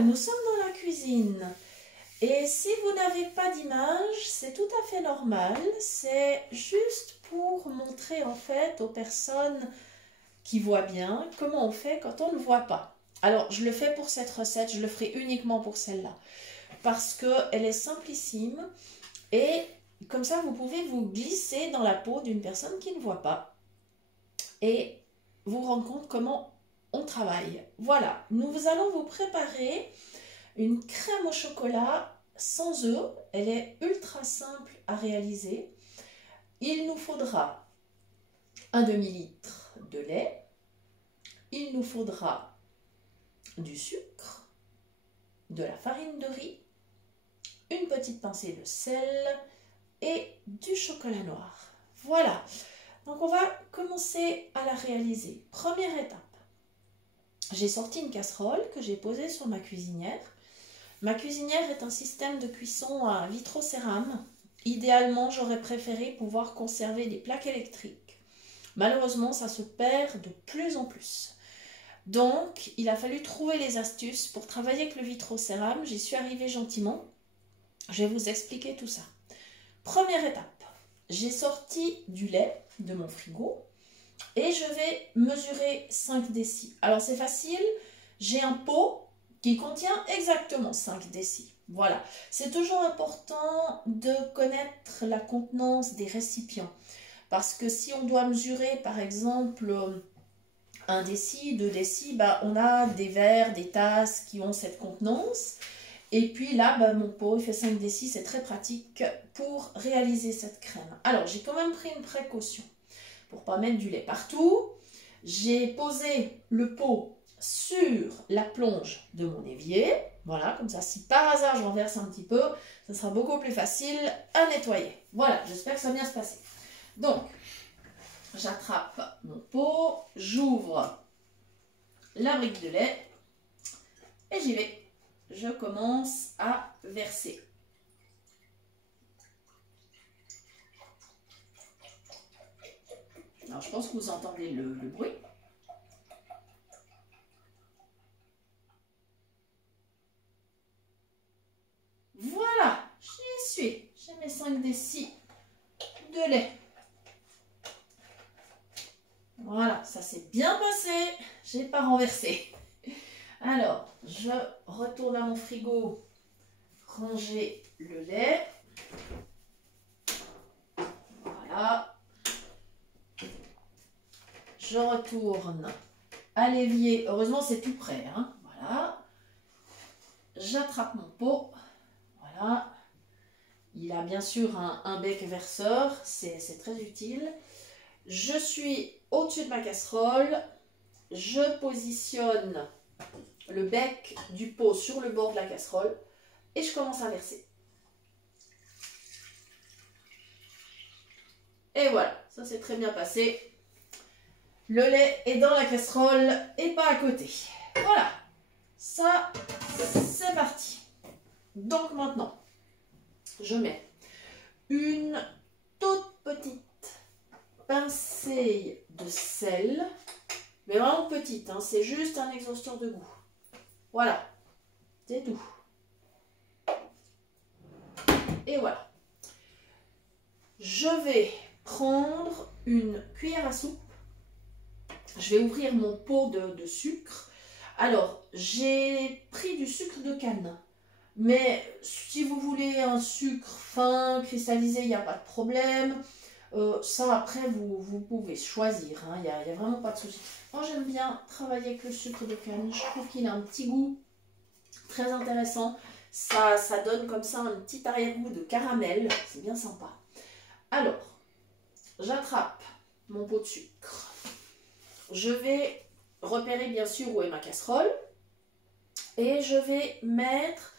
nous sommes dans la cuisine. Et si vous n'avez pas d'image, c'est tout à fait normal. C'est juste pour montrer en fait aux personnes qui voient bien comment on fait quand on ne voit pas. Alors, je le fais pour cette recette, je le ferai uniquement pour celle-là. Parce qu'elle est simplissime et comme ça, vous pouvez vous glisser dans la peau d'une personne qui ne voit pas et vous rendre compte comment on travaille. Voilà, nous allons vous préparer une crème au chocolat sans œufs. Elle est ultra simple à réaliser. Il nous faudra un demi-litre de lait. Il nous faudra du sucre, de la farine de riz, une petite pincée de sel et du chocolat noir. Voilà, donc on va commencer à la réaliser. Première étape, j'ai sorti une casserole que j'ai posée sur ma cuisinière. Ma cuisinière est un système de cuisson à vitrocérame. Idéalement, j'aurais préféré pouvoir conserver des plaques électriques. Malheureusement, ça se perd de plus en plus. Donc, il a fallu trouver les astuces pour travailler avec le vitrocérame. J'y suis arrivée gentiment. Je vais vous expliquer tout ça. Première étape, j'ai sorti du lait de mon frigo et je vais mesurer 5 décis. Alors c'est facile, j'ai un pot qui contient exactement 5 décis. Voilà, c'est toujours important de connaître la contenance des récipients. Parce que si on doit mesurer par exemple 1 déci, 2 décis, on a des verres, des tasses qui ont cette contenance. Et puis là, mon pot, il fait 5 décis, c'est très pratique pour réaliser cette crème. Alors, j'ai quand même pris une précaution pour ne pas mettre du lait partout. J'ai posé le pot sur la plonge de mon évier. Voilà, comme ça, si par hasard je renverse un petit peu, ça sera beaucoup plus facile à nettoyer. Voilà, j'espère que ça va bien se passer. Donc, j'attrape mon pot, j'ouvre la brique de lait et j'y vais. Je commence à verser. Alors, je pense que vous entendez le bruit. Voilà, j'y suis. J'ai mes 5 décis de lait. Voilà, ça s'est bien passé. J'ai pas renversé. Alors, je retourne à mon frigo, ranger le lait. Voilà. Je retourne à l'évier. Heureusement, c'est tout prêt, hein. Voilà. J'attrape mon pot. Voilà. Il a bien sûr un bec verseur. C'est très utile. Je suis au-dessus de ma casserole. Je positionne le bec du pot sur le bord de la casserole et je commence à verser. Et voilà, ça s'est très bien passé. Le lait est dans la casserole et pas à côté. Voilà, ça c'est parti. Donc maintenant, je mets une toute petite pincée de sel, mais vraiment petite, hein, c'est juste un exhausteur de goût. Voilà, c'est tout. Et voilà. Je vais prendre une cuillère à soupe. Je vais ouvrir mon pot de sucre. Alors, j'ai pris du sucre de canne. Mais si vous voulez un sucre fin, cristallisé, il n'y a pas de problème. Ça, après, vous pouvez choisir. Il n'y a vraiment pas de souci. Moi, j'aime bien travailler avec le sucre de canne. Je trouve qu'il a un petit goût très intéressant. Ça donne comme ça un petit arrière-goût de caramel. C'est bien sympa. Alors, j'attrape mon pot de sucre. Je vais repérer bien sûr où est ma casserole. Et je vais mettre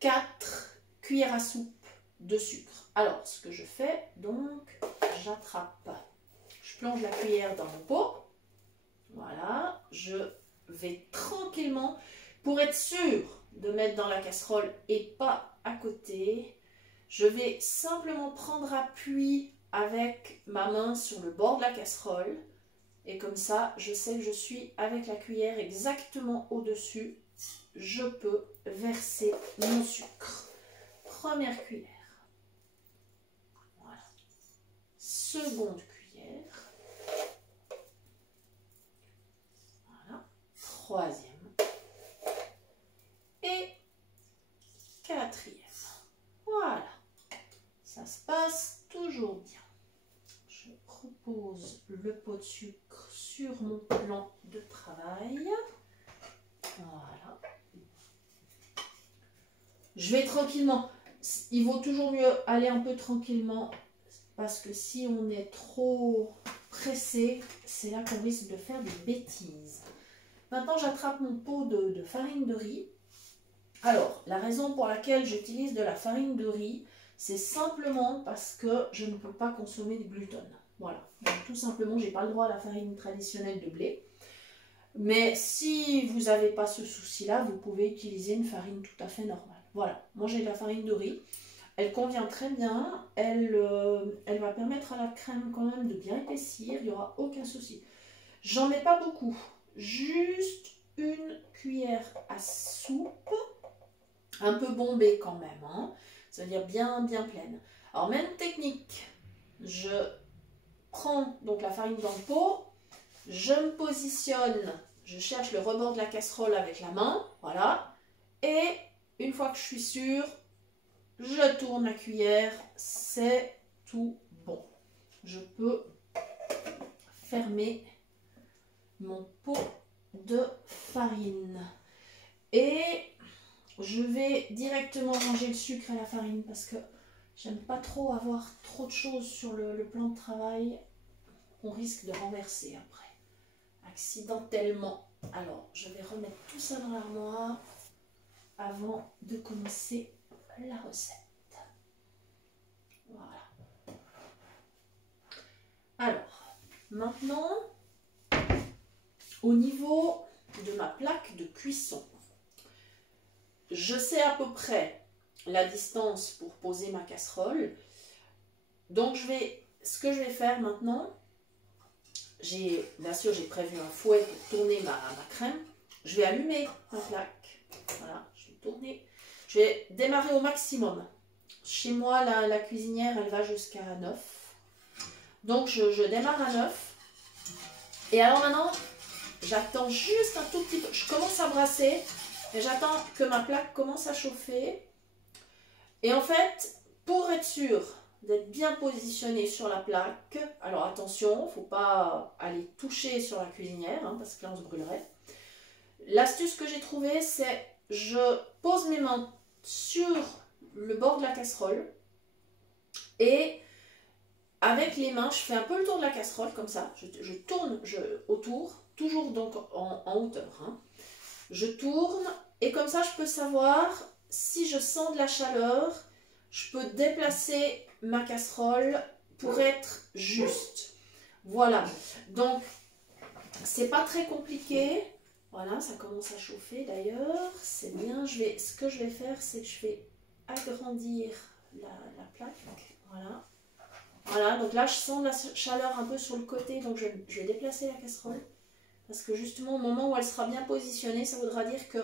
4 cuillères à soupe de sucre. Alors, ce que je fais, donc, j'attrape. Je plonge la cuillère dans mon pot. Voilà, je vais tranquillement, pour être sûr de mettre dans la casserole et pas à côté, je vais simplement prendre appui avec ma main sur le bord de la casserole et comme ça, je sais que je suis avec la cuillère exactement au-dessus je peux verser mon sucre. Première cuillère. Voilà. Seconde cuillère. Voilà. Troisième. Et quatrième. Voilà. Ça se passe toujours bien. Je repose le pot de sucre sur mon plan de travail. Voilà. Je vais tranquillement. Il vaut toujours mieux aller un peu tranquillement parce que si on est trop pressé, c'est là qu'on risque de faire des bêtises. Maintenant, j'attrape mon pot de farine de riz. Alors, la raison pour laquelle j'utilise de la farine de riz, c'est simplement parce que je ne peux pas consommer de gluten. Voilà. Donc, tout simplement, je n'ai pas le droit à la farine traditionnelle de blé. Mais si vous n'avez pas ce souci-là, vous pouvez utiliser une farine tout à fait normale. Voilà, moi j'ai de la farine de riz. Elle convient très bien. Elle va permettre à la crème quand même de bien épaissir. Il n'y aura aucun souci. J'en mets pas beaucoup. Juste une cuillère à soupe. Un peu bombée quand même. Hein. Ça veut dire bien pleine. Alors même technique. Je prends donc la farine dans le pot. Je me positionne, je cherche le rebord de la casserole avec la main, voilà. Et une fois que je suis sûre, je tourne la cuillère, c'est tout bon. Je peux fermer mon pot de farine. Et je vais directement ranger le sucre et la farine parce que j'aime pas trop avoir trop de choses sur le plan de travail. On risque de renverser après. Accidentellement. Alors, je vais remettre tout ça dans l'armoire avant de commencer la recette. Voilà. Alors, maintenant, au niveau de ma plaque de cuisson, je sais à peu près la distance pour poser ma casserole. Donc, ce que je vais faire maintenant, bien sûr, j'ai prévu un fouet pour tourner ma crème. Je vais allumer ma plaque. Voilà, je vais tourner. Je vais démarrer au maximum. Chez moi, la cuisinière, elle va jusqu'à 9. Donc, je démarre à 9. Et alors maintenant, j'attends juste un tout petit peu. Je commence à brasser et j'attends que ma plaque commence à chauffer. Et en fait, pour être sûr d'être bien positionné sur la plaque. Alors attention, il ne faut pas aller toucher sur la cuisinière, hein, parce que là on se brûlerait. L'astuce que j'ai trouvée, c'est je pose mes mains sur le bord de la casserole et avec les mains, je fais un peu le tour de la casserole comme ça. Je tourne autour, toujours donc en hauteur. Hein. Je tourne et comme ça je peux savoir si je sens de la chaleur, je peux déplacer ma casserole pour être juste. Voilà, donc c'est pas très compliqué. Voilà, ça commence à chauffer d'ailleurs, c'est bien. Ce que je vais faire, c'est que je vais agrandir la plaque. Voilà. Voilà, donc là je sens de la chaleur un peu sur le côté, donc je vais déplacer la casserole. Parce que justement au moment où elle sera bien positionnée, ça voudra dire que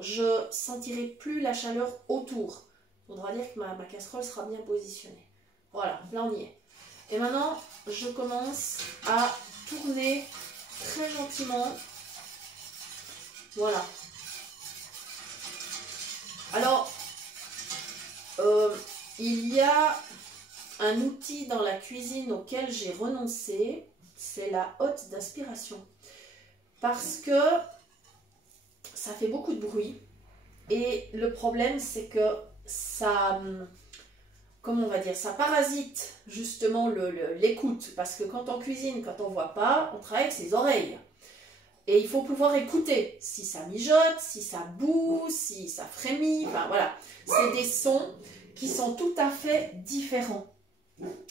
je sentirai plus la chaleur autour. Ça voudra dire que ma casserole sera bien positionnée. Voilà, là on y est. Et maintenant, je commence à tourner très gentiment. Voilà. Alors, il y a un outil dans la cuisine auquel j'ai renoncé, c'est la hotte d'aspiration. Parce que ça fait beaucoup de bruit. Et le problème, c'est que ça... Comment on va dire, ça parasite justement l'écoute. Parce que quand on cuisine, quand on ne voit pas, on travaille avec ses oreilles. Et il faut pouvoir écouter si ça mijote, si ça boue, si ça frémit. Enfin voilà, c'est des sons qui sont tout à fait différents.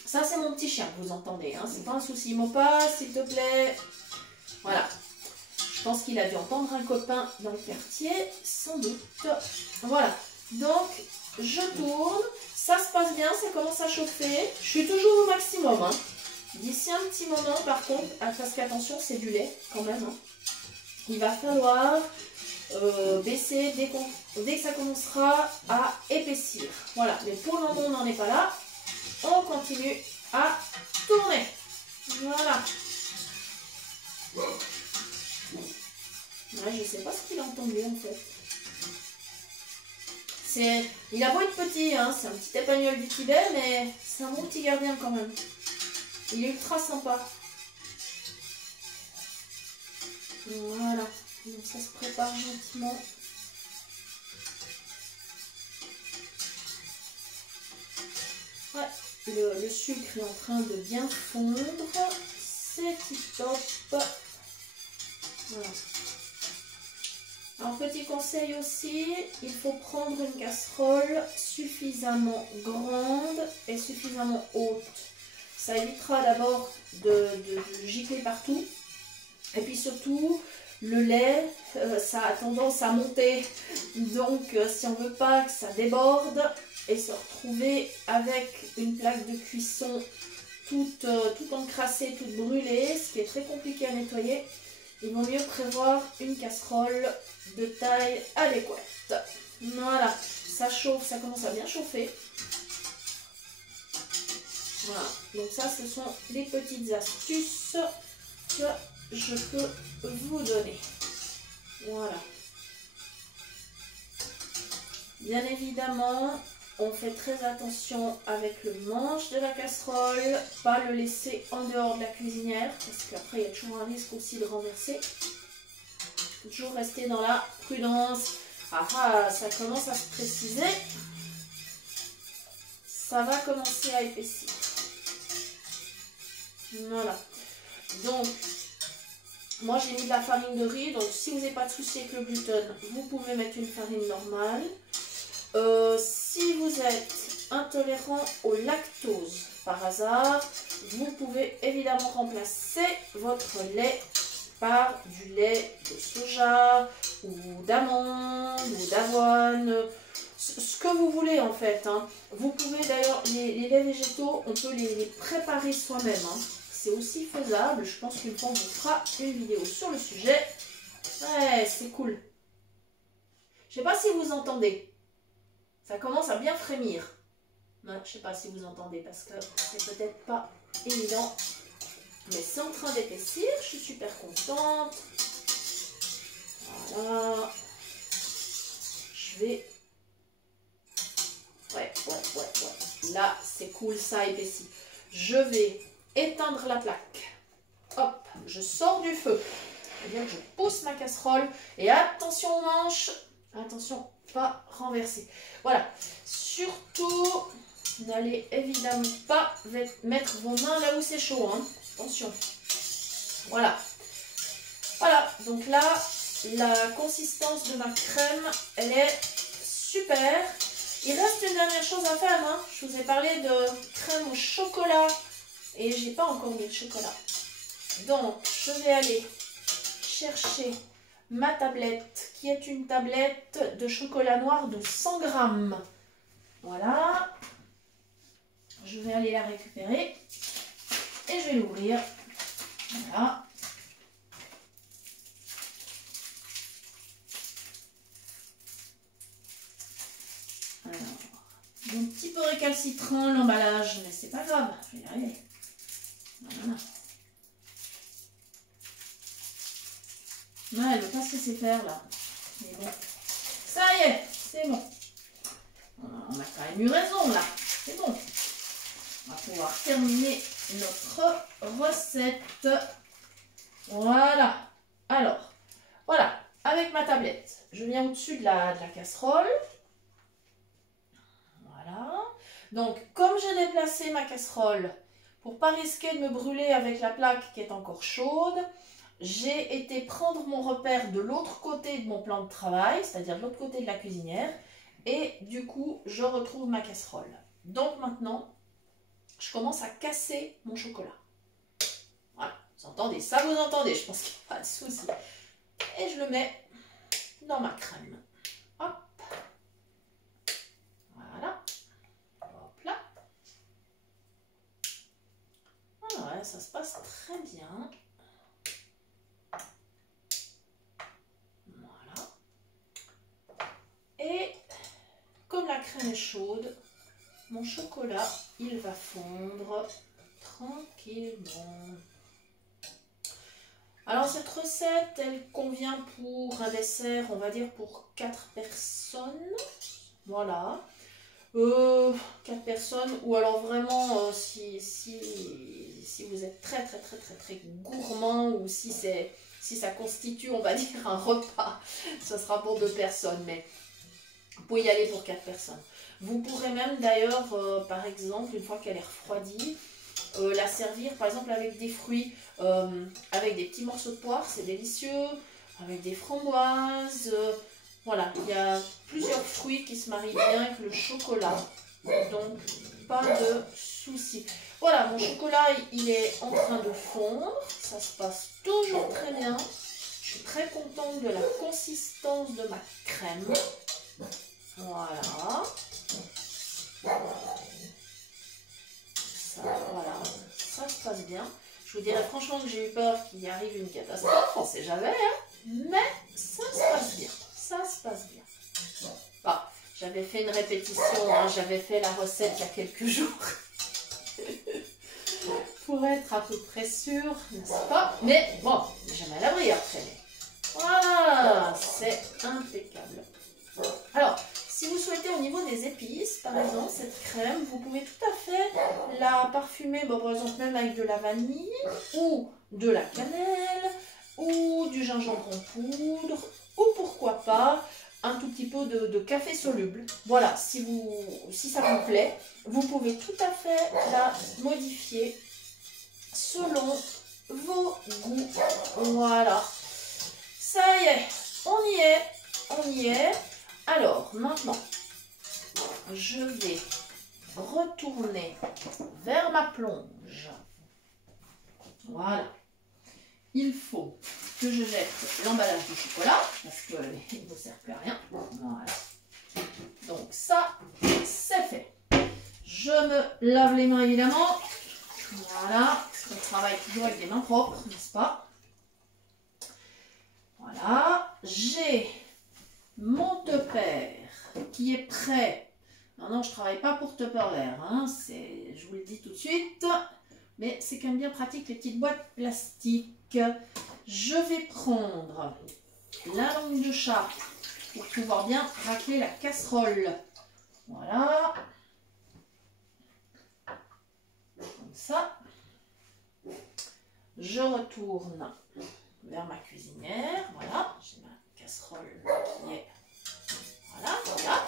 Ça, c'est mon petit chien que vous entendez. Hein. C'est pas un souci. Mopa, s'il te plaît. Voilà. Je pense qu'il a dû entendre un copain dans le quartier, sans doute. Voilà. Donc, je tourne. Ça se passe bien, ça commence à chauffer. Je suis toujours au maximum. Hein. D'ici un petit moment, par contre, parce qu'attention, c'est du lait quand même. Hein. Il va falloir baisser dès que ça commencera à épaissir. Voilà, mais pour le moment on n'en est pas là. On continue à tourner. Voilà. Ouais, je sais pas ce qu'il a entendu en fait. Il a beau être petit, hein, c'est un petit épagnol du Tibet, mais c'est un bon petit gardien quand même. Il est ultra sympa. Voilà, donc ça se prépare gentiment. Ouais, le sucre est en train de bien fondre. C'est tip top. Voilà. Un petit conseil aussi, il faut prendre une casserole suffisamment grande et suffisamment haute. Ça évitera d'abord de gicler partout. Et puis surtout, le lait, ça a tendance à monter. Donc si on ne veut pas que ça déborde et se retrouver avec une plaque de cuisson toute encrassée, toute brûlée, ce qui est très compliqué à nettoyer, il vaut mieux prévoir une casserole de taille adéquate. Voilà, ça chauffe, ça commence à bien chauffer. Voilà, donc ça ce sont les petites astuces que je peux vous donner. Voilà. Bien évidemment, on fait très attention avec le manche de la casserole, pas le laisser en dehors de la cuisinière, parce qu'après il y a toujours un risque aussi de renverser. Toujours rester dans la prudence. Ah ah, ça commence à se préciser. Ça va commencer à épaissir. Voilà. Donc, moi j'ai mis de la farine de riz. Donc, si vous n'avez pas de souci avec le gluten, vous pouvez mettre une farine normale. Si vous êtes intolérant au lactose par hasard, vous pouvez évidemment remplacer votre lait par du lait de soja ou d'amande ou d'avoine, ce que vous voulez en fait. Hein. Vous pouvez d'ailleurs, les laits végétaux, on peut les préparer soi-même. Hein. C'est aussi faisable. Je pense qu'une fois on vous fera une vidéo sur le sujet. Ouais, c'est cool. Je sais pas si vous entendez. Ça commence à bien frémir. Non, je sais pas si vous entendez parce que c'est peut-être pas évident. Mais c'est en train d'épaissir. Je suis super contente. Voilà. Je vais... Ouais. Là, c'est cool, ça épaissit. Je vais éteindre la plaque. Hop, je sors du feu. C'est-à-dire que je pousse ma casserole. Et attention aux manches. Attention, pas renverser. Voilà. Surtout, n'allez évidemment pas mettre vos mains là où c'est chaud. Hein. Attention. Voilà. Voilà. Donc là, la consistance de ma crème, elle est super. Il reste une dernière chose à faire. Hein. Je vous ai parlé de crème au chocolat. Et j'ai pas encore mis de chocolat. Donc, je vais aller chercher ma tablette, qui est une tablette de chocolat noir de 100 grammes. Voilà. Je vais aller la récupérer. Et je vais l'ouvrir. Voilà. Alors, un petit peu récalcitrant l'emballage, mais c'est pas grave, je vais y arriver. Voilà. Ouais, elle ne veut pas se laisser faire là. Mais bon. Ça y est, c'est bon. On a quand même eu raison là. C'est bon. On va pouvoir terminer notre recette. Voilà. Alors, voilà. Avec ma tablette, je viens au-dessus de la casserole. Voilà. Donc, comme j'ai déplacé ma casserole, pour ne pas risquer de me brûler avec la plaque qui est encore chaude, j'ai été prendre mon repère de l'autre côté de mon plan de travail, c'est-à-dire de l'autre côté de la cuisinière, et du coup, je retrouve ma casserole. Donc maintenant, je commence à casser mon chocolat. Voilà, vous entendez ça, vous entendez, je pense qu'il n'y a pas de souci. Et je le mets dans ma crème. Hop. Voilà. Hop là. Ah ouais, ça se passe très bien. crème est chaude, mon chocolat, il va fondre tranquillement. Alors cette recette, elle convient pour un dessert, on va dire pour 4 personnes. Voilà. 4 personnes, ou alors vraiment si vous êtes très gourmand, ou si ça constitue, on va dire, un repas, ce sera pour 2 personnes, mais vous pouvez y aller pour 4 personnes. Vous pourrez même d'ailleurs, par exemple, une fois qu'elle est refroidie, la servir par exemple avec des fruits, avec des petits morceaux de poire, c'est délicieux, avec des framboises, voilà, il y a plusieurs fruits qui se marient bien avec le chocolat, donc pas de souci. Voilà, mon chocolat il est en train de fondre, ça se passe toujours très bien, je suis très contente de la consistance de ma crème, voilà. Voilà, ça se passe bien. Je vous dirais franchement que j'ai eu peur qu'il y arrive une catastrophe, on ne sait jamais, hein, mais ça se passe bien, ça se passe bien. Bon, j'avais fait une répétition, hein, j'avais fait la recette il y a quelques jours, pour être à peu près sûre, n'est-ce pas? Mais bon, jamais à l'abri après. Voilà, c'est impeccable. Alors, si vous souhaitez au niveau des épices, par exemple, cette crème, vous pouvez tout à fait la parfumer, bon, par exemple, même avec de la vanille, ou de la cannelle, ou du gingembre en poudre, ou pourquoi pas, un tout petit peu de café soluble. Voilà, si ça vous plaît, vous pouvez tout à fait la modifier selon vos goûts. Voilà. Ça y est, on y est, on y est. Alors, maintenant, je vais retourner vers ma plonge. Voilà. Il faut que je jette l'emballage du chocolat, parce qu'il ne sert plus à rien. Voilà. Donc ça, c'est fait. Je me lave les mains, évidemment. Voilà. On travaille toujours avec des mains propres, n'est-ce pas? Voilà. J'ai mon Tupperware qui est prêt. Non, je ne travaille pas pour Tupperware, hein, je vous le dis tout de suite, mais c'est quand même bien pratique les petites boîtes plastiques. Je vais prendre la langue de chat pour pouvoir bien racler la casserole. Voilà. Comme ça. Je retourne vers ma cuisinière. Voilà, j'ai ma casserole qui est... Voilà, voilà.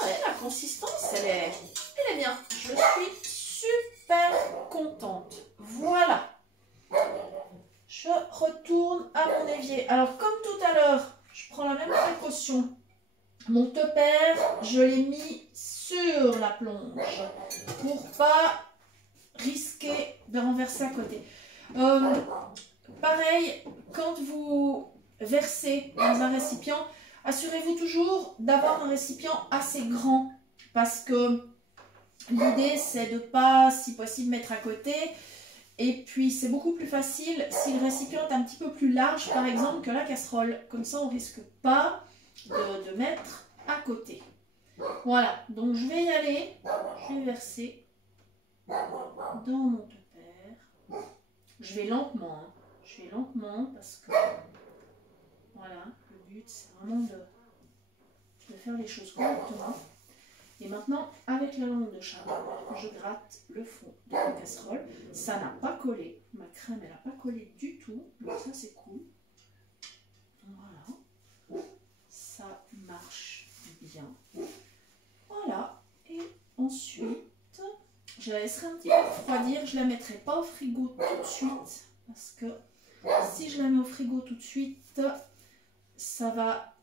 Ah ouais, la consistance, elle est bien. Je suis super contente. Voilà. Je retourne à mon évier. Alors, comme tout à l'heure, je prends la même précaution. Mon Tupperware, je l'ai mis sur la plonge pour pas risquer de renverser à côté. Pareil, quand vous versez dans un récipient, assurez-vous toujours d'avoir un récipient assez grand parce que l'idée c'est de ne pas, si possible, mettre à côté. Et puis c'est beaucoup plus facile si le récipient est un petit peu plus large, par exemple, que la casserole. Comme ça, on ne risque pas de mettre à côté. Voilà, donc je vais y aller. Je vais verser dans mon Tupperware. Je vais lentement, hein. Je vais lentement parce que voilà, le but c'est vraiment de faire les choses correctement. Et maintenant, avec la langue de chat, je gratte le fond de la casserole. Ça n'a pas collé, ma crème elle n'a pas collé du tout, donc ça c'est cool. Voilà, ça marche bien. Voilà, et ensuite, je la laisserai un petit peu refroidir. Je ne la mettrai pas au frigo tout de suite parce que si je la mets au frigo tout de suite, ça va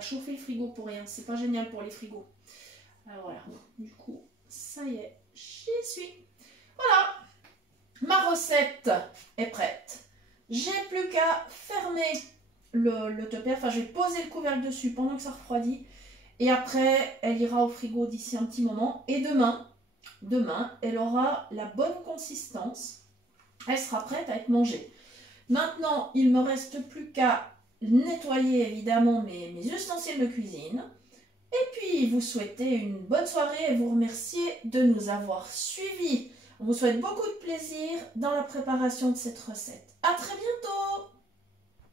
chauffer le frigo pour rien. C'est pas génial pour les frigos. Alors voilà, du coup, ça y est, j'y suis. Voilà, ma recette est prête. J'ai plus qu'à fermer le Tupperware. Enfin, je vais poser le couvercle dessus pendant que ça refroidit. Et après, elle ira au frigo d'ici un petit moment. Et demain, elle aura la bonne consistance. Elle sera prête à être mangée. Maintenant, il ne me reste plus qu'à nettoyer évidemment mes ustensiles de cuisine. Et puis puis vous souhaiter une bonne soirée et vous remercier de nous avoir suivis. On vous souhaite beaucoup de plaisir dans la préparation de cette recette. À très bientôt!